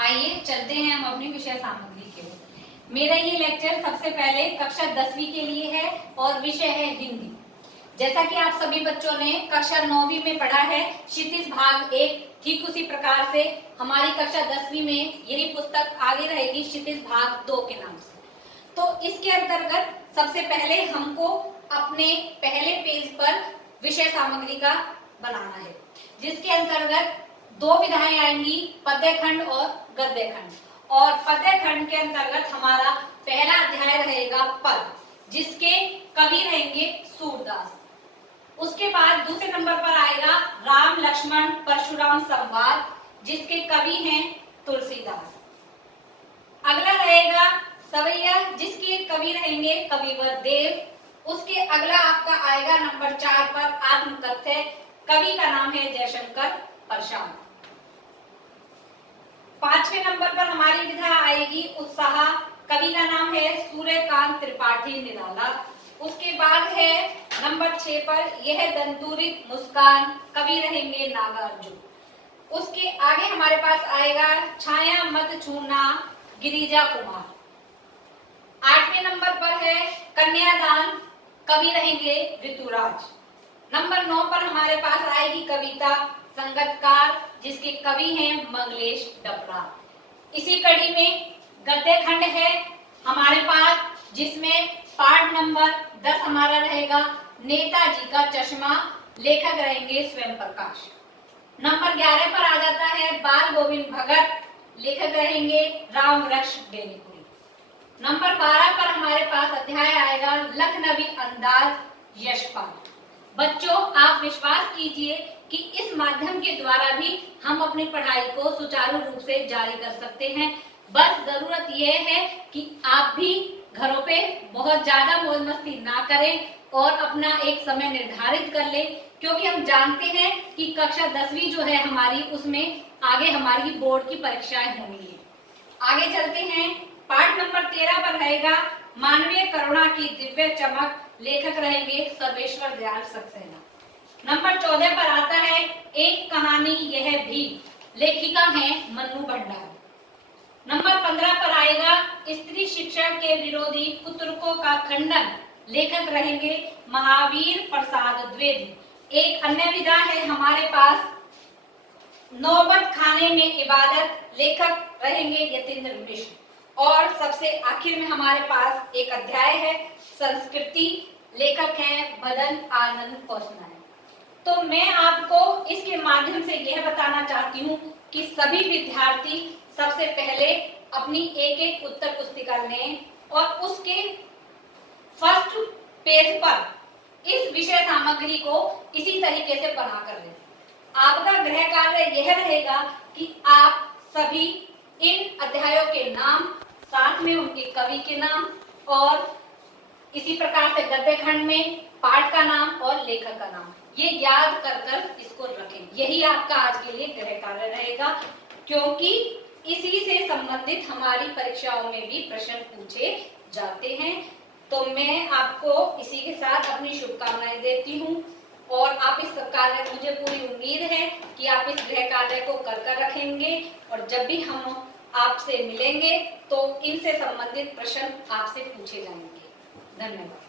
आइए चलते हैं हम अपनी विषय सामग्री की ओर। मेरा ये लेक्चर सबसे पहले कक्षा 10वीं के लिए है और विषय है हिंदी। जैसा कि आप सभी बच्चों ने कक्षा 9वीं में पढ़ा है क्षितिज भाग 1, ठीक उसी प्रकार से हमारी कक्षा 10वीं में यही पुस्तक आगे रहेगी क्षितिज भाग 2 के नाम से। तो इसके अंतर्गत सबसे पहले हमको अपने पहले पेज पर विषय सामग्री का बनाना है, जिसके अंतर्गत दो विधाएं आएंगी, पद्य खंड और गद्य खंड। और पद्य खंड के अंतर्गत हमारा पहला अध्याय रहेगा पद, जिसके कवि रहेंगे सूरदास। उसके बाद दूसरे नंबर पर आएगा राम लक्ष्मण परशुराम संवाद, जिसके कवि हैं तुलसीदास। अगला रहेगा सवैया, जिसके कवि रहेंगे कविवर देव। उसके अगला आपका आएगा नंबर 4 पर आत्मकथ्य, कवि का नाम है जयशंकर प्रसाद। 5वें नंबर पर हमारी विधा आएगी उत्साह, कवि का नाम है सूर्यकांत त्रिपाठी निराला। उसके बाद है नंबर 6 पर यह दंतुरित मुस्कान, कवि रहेंगे नागार्जुन। उसके आगे हमारे पास आएगा छाया मत छूना, गिरिजा कुमार। 8वें नंबर पर है कन्यादान, कवि रहेंगे ऋतुराज। नंबर 9 पर हमारे पास आएगी कविता संगतकार, जिसके कवि हैं मंगलेश डपरा। इसी कड़ी में गद्य खंड है हमारे पास, जिसमें पाठ नंबर 10 हमारा रहेगा नेताजी का चश्मा, लेखक रहेंगे स्वयं प्रकाश। नंबर 11 पर आ जाता है बाल गोविंद भगत, लेखक रहेंगे राम वृक्ष बेनीपुरी। नंबर 12 पर हमारे पास अध्याय आएगा लखनवी अंदाज, यशपाल। बच्चों, आप विश्वास कीजिए कि इस माध्यम के द्वारा भी हम अपनी पढ़ाई को सुचारू रूप से जारी कर सकते हैं। बस जरूरत यह है कि आप भी घरों पे बहुत ज्यादा मौज मस्ती ना करें और अपना एक समय निर्धारित कर लें, क्योंकि हम जानते हैं कि कक्षा 10वीं जो है हमारी, उसमें आगे हमारी बोर्ड की परीक्षाएं होनी है। आगे चलते हैं, पाठ नंबर 13 पर रहेगा मानवीय करुणा की दिव्य चमक, लेखक रहेंगे सर्वेश्वर दयाल सक्सेना। नंबर 14 पर आता है एक कहानी यह भी, लेखिका है मन्नू भंडारी। नंबर 15 पर आएगा स्त्री शिक्षण के विरोधी कुतर्कों का खंडन, लेखक रहेंगे महावीर प्रसाद द्विवेदी। एक अन्य विधा है हमारे पास नौबत खाने में इबादत, लेखक रहेंगे यतीन्द्र मिश्र। और सबसे आखिर में हमारे पास एक अध्याय है संस्कृति, लेखक हैं मदन आनंद कौशनाय। तो मैं आपको इसके माध्यम से यह बताना चाहती हूँ कि सभी विद्यार्थी सबसे पहले अपनी एक एक उत्तर पुस्तिका लें और उसके फर्स्ट पेज पर इस विषय सामग्री को इसी तरीके से बना कर लें। आपका गृह कार्य यह रहेगा कि आप सभी इन अध्यायों के नाम, साथ में उनके कवि के नाम, और इसी प्रकार से गद्य खंड में पाठ का नाम और लेखक का नाम, ये याद कर कर इसको रखें। यही आपका आज के लिए गृह कार्य रहेगा, क्योंकि इसी से संबंधित हमारी परीक्षाओं में भी प्रश्न पूछे जाते हैं। तो मैं आपको इसी के साथ अपनी शुभकामनाएं देती हूँ और आप इस कार्य, मुझे पूरी उम्मीद है कि आप इस गृह कार्य को कर रखेंगे और जब भी हम आपसे मिलेंगे तो इनसे संबंधित प्रश्न आपसे पूछे जाएंगे। धन्यवाद।